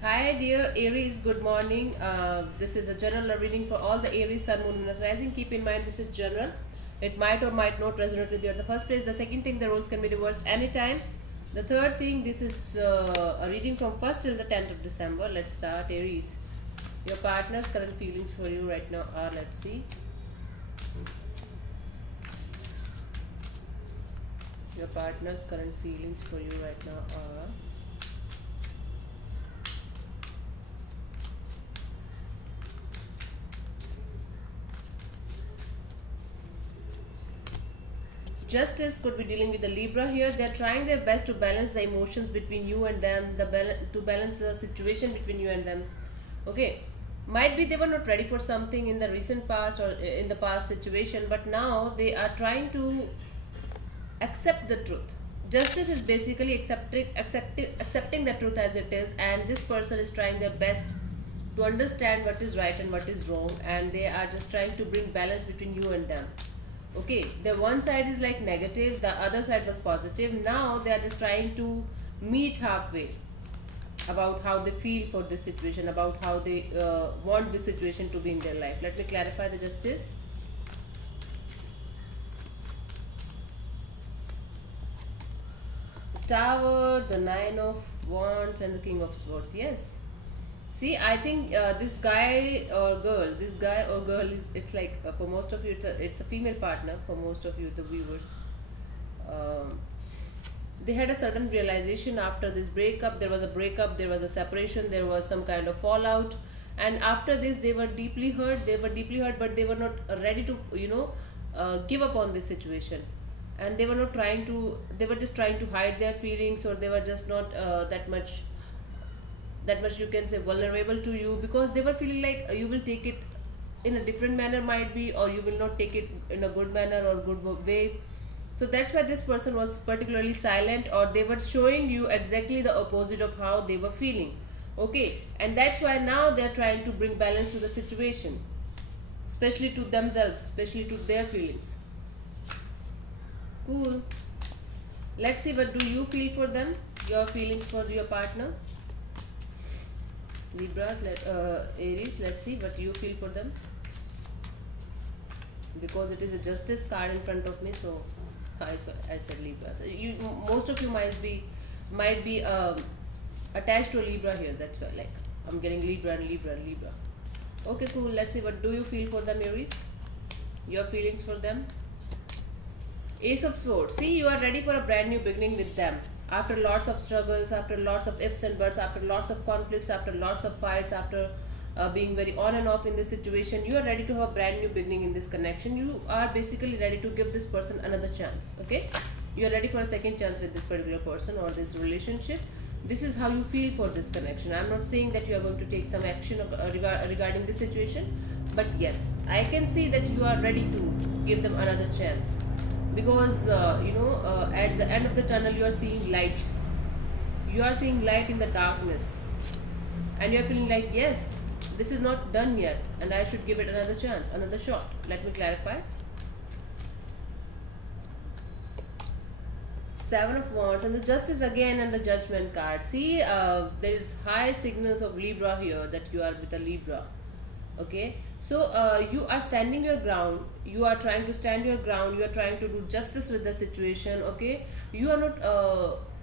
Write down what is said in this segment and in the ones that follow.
Hi, dear Aries, good morning. This is a general reading for all the Aries, Sun, Moon, Venus, Rising. Keep in mind, this is general. It might or might not resonate with you at the first place. The second thing, the roles can be reversed anytime. The third thing, this is a reading from 1st till the 10th of December. Let's start, Aries. Your partner's current feelings for you right now are, let's see. Your partner's current feelings for you right now are. Justice could be dealing with the Libra here. They're trying their best to balance the emotions between you and them, to balance the situation between you and them. Okay, might be they were not ready for something in the recent past or in the past situation, but now they are trying to accept the truth. Justice is basically accepting the truth as it is, and this person is trying their best to understand what is right and what is wrong, and they are just trying to bring balance between you and them. Okay, the one side is like negative, the other side was positive. Now they are just trying to meet halfway about how they feel for this situation, about how they want this situation to be in their life. Let me clarify the justice. Tower, the Nine of Wands, and the King of Swords. Yes. See, I think this guy or girl is. It's like for most of you, it's a female partner. For most of you, the viewers, um, they had a certain realization after this breakup. There was a breakup. There was a separation. There was some kind of fallout, and after this, they were deeply hurt. They were deeply hurt, but they were not ready to, give up on this situation, and they were not trying to. They were just trying to hide their feelings, or they were just not that much you can say vulnerable to you, because they were feeling like you will take it in a different manner, might be, or you will not take it in a good manner or good way. So that's why this person was particularly silent, or they were showing you exactly the opposite of how they were feeling. Okay, and that's why now they're trying to bring balance to the situation, especially to themselves, especially to their feelings. Cool. Let's see, what do you feel for them, your feelings for your partner? Libra, Aries, let's see what you feel for them, because it is a justice card in front of me. So I said Libra. So most of you might be attached to a Libra here. That's why, like, I'm getting Libra and Libra and Libra. Okay, cool. Let's see, what do you feel for them, Aries? Your feelings for them. Ace of Swords. See, you are ready for a brand new beginning with them. After lots of struggles, after lots of ifs and buts, after lots of conflicts, after lots of fights, after being very on and off in this situation, you are ready to have a brand new beginning in this connection. You are basically ready to give this person another chance. Okay, you are ready for a second chance with this particular person or this relationship. This is how you feel for this connection. I'm not saying that you are going to take some action regarding this situation, but yes, I can see that you are ready to give them another chance, because at the end of the tunnel you are seeing light. You are seeing light in the darkness, and you are feeling like, yes, this is not done yet, and I should give it another chance, another shot. Let me clarify. Seven of Wands and the Justice again, and the Judgment card. See, there is high signals of Libra here, that you are with a Libra. Okay, so you are standing your ground. You are trying to stand your ground. You are trying to do justice with the situation. Okay, you are not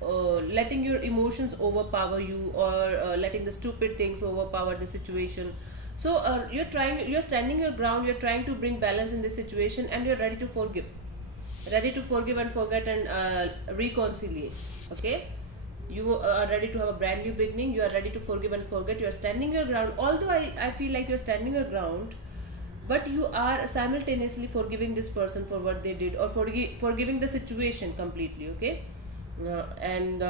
letting your emotions overpower you, or letting the stupid things overpower the situation. So you're standing your ground. You're trying to bring balance in this situation, and you're ready to forgive and forget, and reconciliate. Okay, you are ready to have a brand new beginning. You are ready to forgive and forget. You are standing your ground, although I feel like you're standing your ground, but you are simultaneously forgiving this person for what they did, or forgiving the situation completely. Okay, and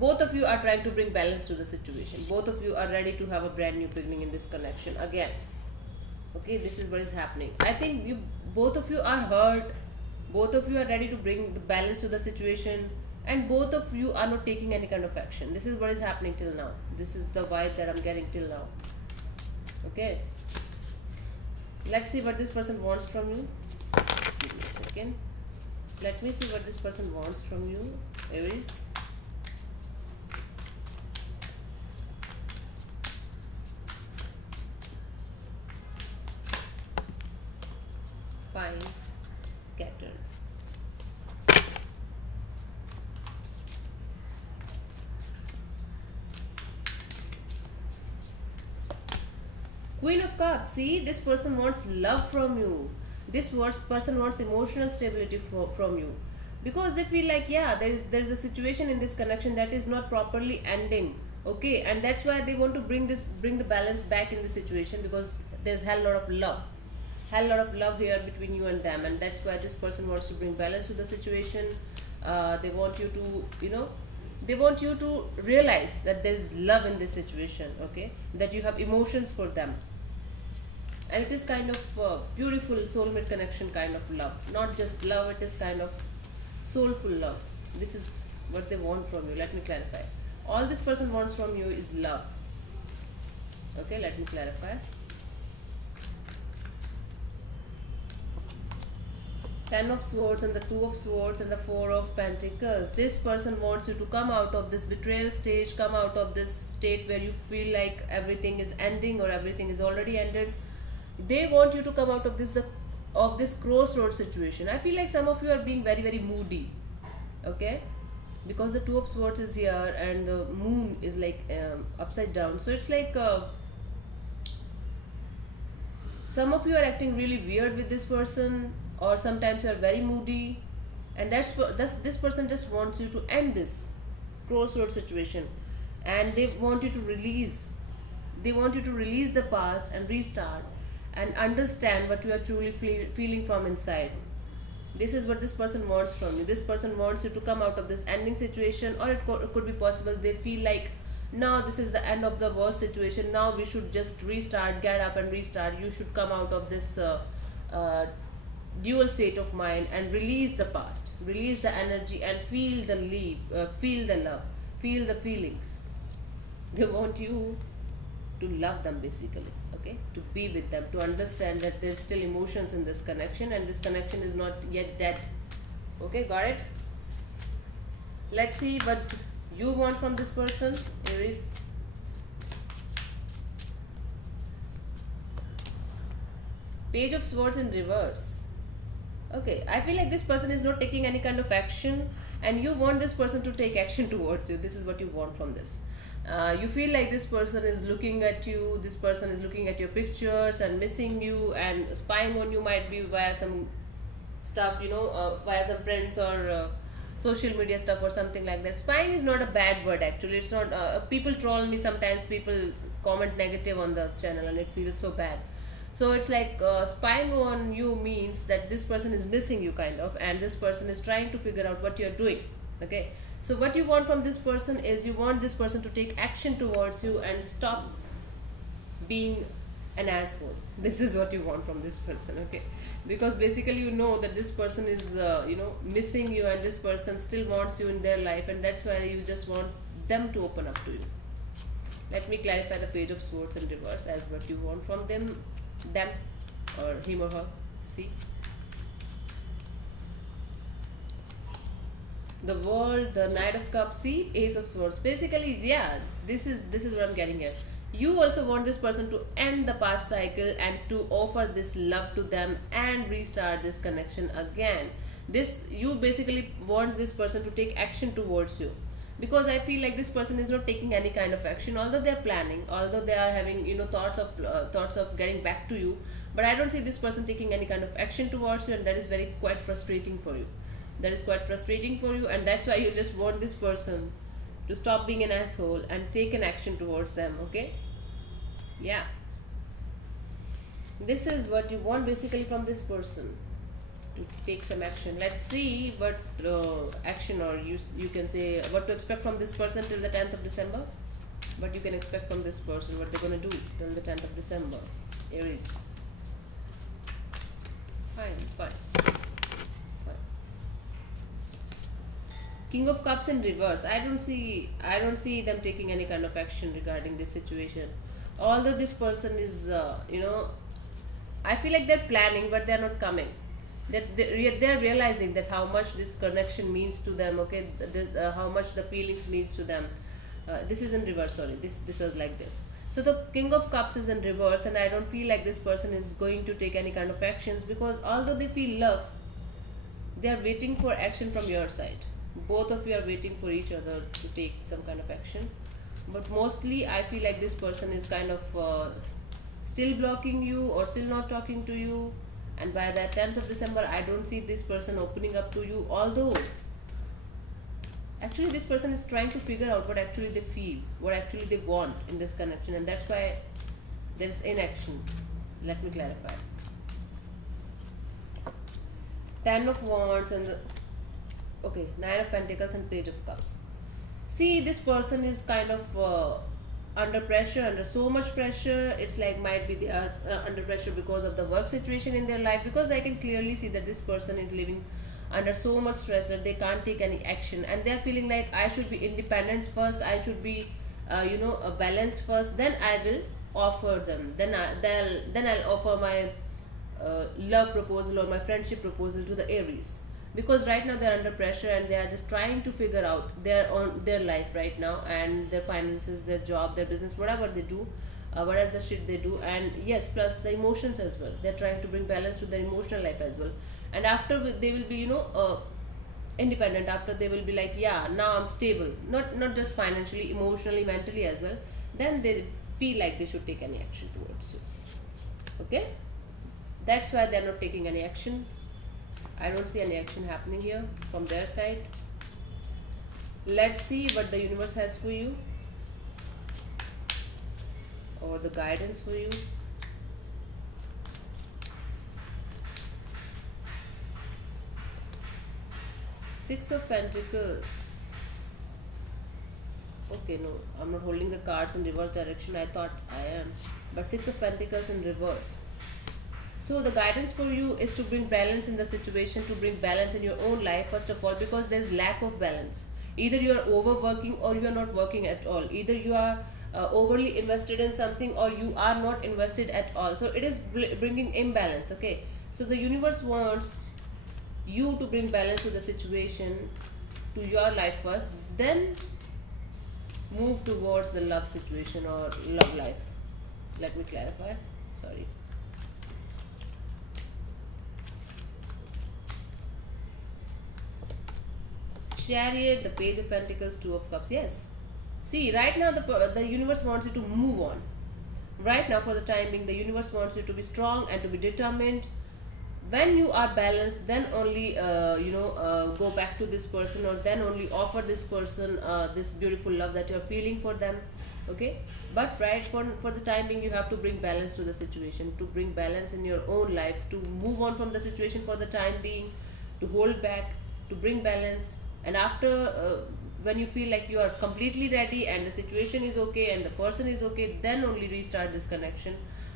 both of you are trying to bring balance to the situation. Both of you are ready to have a brand new beginning in this connection again. Okay, this is what is happening. I think you both of you are hurt. Both of you are ready to bring the balance to the situation, and both of you are not taking any kind of action. This is what is happening till now. This is the vibe that I'm getting till now. Okay, let's see what this person wants from you. Give me a second. Let me see what this person wants from you, Aries. Queen of Cups. See, this person wants love from you. Person wants emotional stability from you, because they feel like, yeah, there is a situation in this connection that is not properly ending. Okay, and that's why they want to bring the balance back in the situation, because there's hell lot of love here between you and them, and that's why this person wants to bring balance to the situation. They want you to, they want you to realize that there's love in this situation. Okay, that you have emotions for them, and it is kind of beautiful soulmate connection kind of love, not just love, it is kind of soulful love. This is what they want from you. Let me clarify. All this person wants from you is love. Okay, let me clarify. Ten of Swords and the Two of Swords and the Four of Pentacles. This person wants you to come out of this betrayal stage, come out of this state where you feel like everything is ending or everything is already ended. They want you to come out of this crossroad situation. I feel like some of you are being very, very moody. Okay, because the Two of Swords is here and the moon is like upside down, so it's like some of you are acting really weird with this person, or sometimes you are very moody, and that's this person just wants you to end this crossroad situation, and they want you to release the past and restart and understand what you are truly feeling from inside. This is what this person wants from you. This person wants you to come out of this ending situation, or it could be possible they feel like, now this is the end of the worst situation, now we should just restart, get up and restart. You should come out of this dual state of mind and release the past, release the energy, and feel the feel the love, feel the feelings. They want you to love them, basically. Okay, to be with them, to understand that there's still emotions in this connection, and this connection is not yet dead. Okay, got it? Let's see what you want from this person, Aries. Page of Swords in reverse. Okay, I feel like this person is not taking any kind of action, and you want this person to take action towards you. This is what you want from this. You feel like this person is looking at you, this person is looking at your pictures and missing you and spying on you, might be via some stuff, via some friends or social media stuff or something like that. Spying is not a bad word, actually. It's not, people troll me sometimes, people comment negative on the channel, and it feels so bad. So it's like spying on you means that this person is missing you, kind of, and this person is trying to figure out what you're doing. Okay, so what you want from this person is, you want this person to take action towards you and stop being an asshole. This is what you want from this person. Okay, because basically you know that this person is missing you, and this person still wants you in their life, and that's why you just want them to open up to you. Let me clarify the Page of Swords in reverse as what you want from them or him or her. See, the World, the Knight of Cups, see, Ace of Swords. Basically, yeah, this is what I'm getting here. You also want this person to end the past cycle and to offer this love to them and restart this connection again. You basically want this person to take action towards you, because I feel like this person is not taking any kind of action, although they're planning, although they are having thoughts of getting back to you, but I don't see this person taking any kind of action towards you, and that is quite frustrating for you. And that's why you just want this person to stop being an asshole and take an action towards them. Okay, yeah, this is what you want basically from this person, to take some action. Let's see what action, or you can say what to expect from this person till the 10th of December. What you can expect from this person, what they're going to do till the 10th of December, Aries. Fine. King of Cups in reverse. I don't see them taking any kind of action regarding this situation. Although this person is, I feel like they're planning, but they're not coming. They're realizing that how much this connection means to them. Okay, how much the feelings means to them. This is in reverse. Sorry, this was like this. So the King of Cups is in reverse, and I don't feel like this person is going to take any kind of actions, because although they feel love, they are waiting for action from your side. Both of you are waiting for each other to take some kind of action, but mostly I feel like this person is kind of still blocking you or still not talking to you. And by that 10th of December, I don't see this person opening up to you, although actually this person is trying to figure out what actually they feel, what actually they want in this connection, and that's why there's inaction. Let me clarify. 10 of Wands and the, okay, 9 of Pentacles and Page of Cups. See, this person is kind of under pressure, under so much pressure. It's like might be they are under pressure because of the work situation in their life, because I can clearly see that this person is living under so much stress that they can't take any action, and they're feeling like I should be independent first, I should be balanced first, then I will offer them, then I'll offer my love proposal or my friendship proposal to the Aries, because right now they're under pressure and they are just trying to figure out their life right now, and their finances, their job, their business, whatever they do, whatever the shit they do, and yes, plus the emotions as well. They're trying to bring balance to their emotional life as well. And after they will be independent, after they will be like, yeah, now I'm stable, not just financially, emotionally, mentally as well, then they feel like they should take any action towards you. Okay, that's why they're not taking any action. I don't see any action happening here from their side. Let's see what the universe has for you, or the guidance for you. Six of Pentacles. Okay, no, I'm not holding the cards in reverse direction. I thought I am. But Six of Pentacles in reverse. So the guidance for you is to bring balance in the situation, to bring balance in your own life, first of all, because there's lack of balance. Either you are overworking or you are not working at all. Either you are overly invested in something or you are not invested at all. So it is bringing imbalance, okay? So the universe wants you to bring balance to the situation, to your life first, then move towards the love situation or love life. Let me clarify. Sorry. Chariot, the Page of Pentacles, Two of Cups. Yes. See, right now the universe wants you to move on. Right now, for the time being, the universe wants you to be strong and to be determined. When you are balanced, then only go back to this person, or then only offer this person this beautiful love that you're feeling for them. Okay, but right, for the time being, you have to bring balance to the situation, to bring balance in your own life, to move on from the situation for the time being, to hold back, to bring balance. And after when you feel like you are completely ready and the situation is okay and the person is okay, then only restart this connection.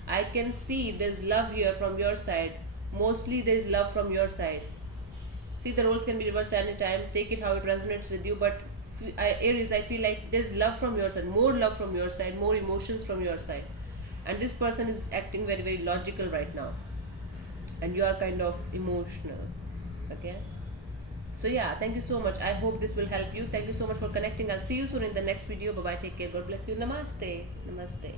I can see there's love here from your side. Mostly there is love from your side. See, the roles can be reversed anytime. Take it how it resonates with you. But Aries, I feel like there's love from your side, more love from your side, more emotions from your side. And this person is acting very, very logical right now. And you are kind of emotional. Okay. So yeah, thank you so much. I hope this will help you. Thank you so much for connecting. I'll see you soon in the next video. Bye bye. Take care. God bless you. Namaste. Namaste.